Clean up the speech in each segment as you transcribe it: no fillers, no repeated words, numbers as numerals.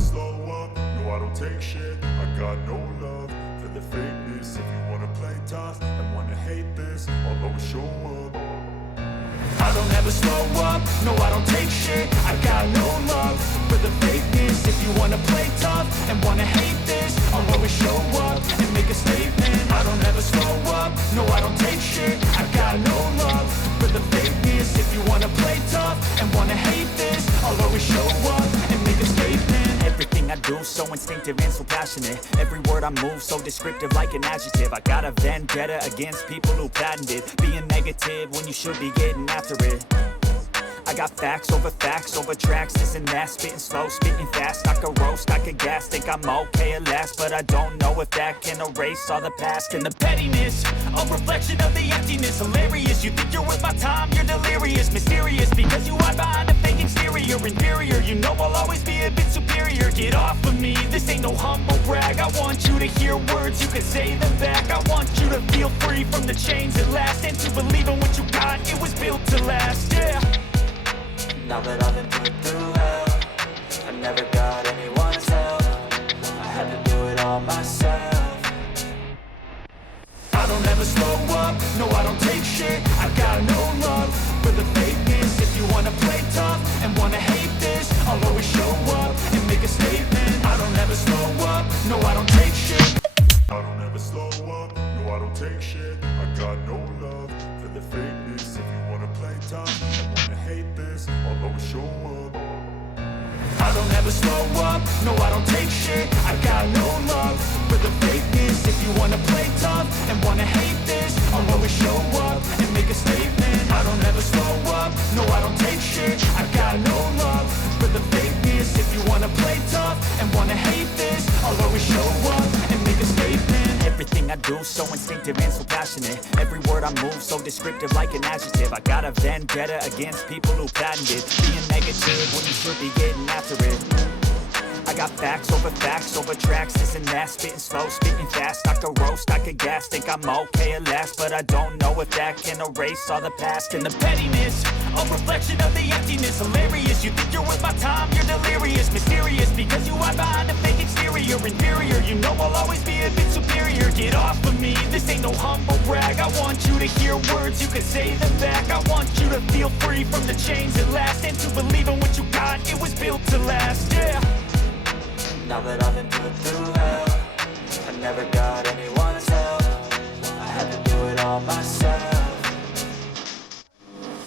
slow up, no I don't take shit. I got no love for the fakeness. If you wanna play tough and wanna hate this, I'll always show up. I don't ever slow up, no I don't take shit. I got no love for the fakeness. If you wanna play tough and wanna hate this, I'll always show up and make a statement. I don't ever slow up, no I don't take shit. I got no love for the fakeness. If you wanna play tough and wanna hate this, I'll always show up and make a statement. Everything I do so instinctive and so passionate. Every word I move so descriptive like an adjective. I got a vendetta against people who patented being negative when you should be getting after it. I got facts over tracks, this and that. Spitting slow, spitting fast, I could roast, I could gas. Think I'm okay at last, but I don't know if that can erase all the past. And the pettiness, a reflection of the emptiness. Hilarious, you think you're worth my time, you're delirious. Mysterious, because you hide behind a fake exterior. Inferior, you know I'll always be a bit superior. Get off of me, this ain't no humble brag. I want you to hear words, you can say them back. I want you to feel free from the chains at last, and to believe in what you got, it was built to last, yeah. Now that I've been put through hell, I never got anyone's help. I had to do it all myself. I don't ever slow up, no I don't take shit. I got no love for the fakeness. If you wanna play tough and wanna hate this, I'll always show up and make a statement. I don't ever slow up, no I don't take shit. I don't ever slow up, no I don't take shit. I got no love for the fakeness. If you wanna play tough and wanna hate this, I'll always show up. I don't ever slow up, no I don't take shit. I got no love for the fakeness. If you wanna play tough and wanna hate this, I'll always show up and make a statement. I don't ever slow up, no I don't take shit. I got no love for the fakeness. If you wanna play tough and wanna hate this, I'll always show up and make a statement. Everything I do so instinctive and so passionate. Every word I move so descriptive like an adjective. I got a vendetta against people who patented being negative when you should be getting after it. I got facts over tracks, this and that. Spitting slow, spitting fast, I could roast, I could gas. Think I'm okay at last, but I don't know if that can erase all the past. And the pettiness, a reflection of the emptiness. Hilarious, you think you're worth my time, you're delirious. Mysterious, because you hide behind a fake exterior. Inferior, you know I'll always be a bit superior. Get off of me, this ain't no humble brag. I want you to hear words, you can say them back. I want you to feel free from the chains at last, and to believe in what you got, it was built to last, yeah. Now that I've been put through hell, I never got anyone's help. I had to do it all myself.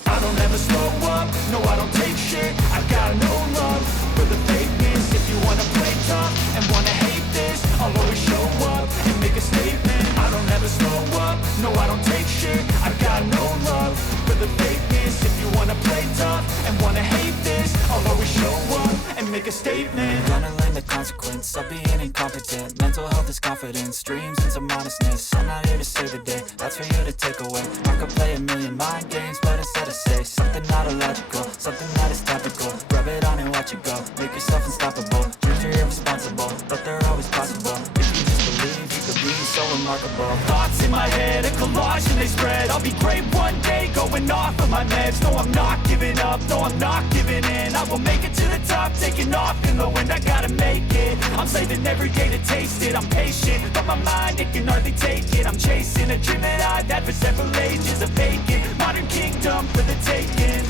I don't ever slow up, no I don't take shit. I got no love for the fakeness. If you wanna play tough and wanna hate this, I'll always show up and make a statement. I don't ever slow up, no I don't take shit. I got no love for the fakeness. If you wanna play tough and wanna hate this, I'll always show up and make a statement. Gonna learn the consequence of being incompetent. Mental health is confidence, dreams and some honestness. I'm not here to save the day, that's for you to take away. I could play a million mind games, but instead I say something not illogical, something that is topical. Rub it on and watch it go, make yourself unstoppable. Dreams are irresponsible, but they're always possible. If you just believe, you could be so remarkable. Thoughts in my head, a collage and they spread. I'll be great one day, going off of my meds. No, I'm not giving up, no, I'm not giving in. I will make it to the top, taking off in the wind. I gotta make it, I'm saving every day to taste it. I'm patient, but my mind, it can hardly take it. I'm chasing a dream that I've had for several ages. A vacant, modern kingdom for the taking.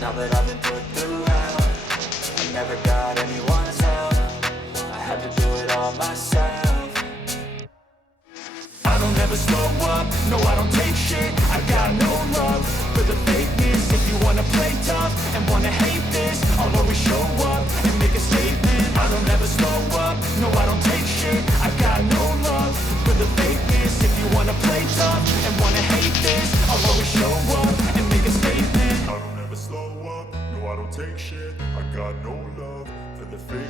Now that I've been put through hell, I never got anyone's help. I had to do it all myself. I don't ever slow up, no I don't take shit. I got no love for the fakeness. If you wanna play tough and wanna hate this, I'll always show up and make a statement. I don't ever slow up, no I don't take shit. I got no love for the fakeness. If you wanna play tough and wanna hate this, I'll always show up and make a statement. I don't ever slow up, no I don't take shit. I got no love for the fakeness.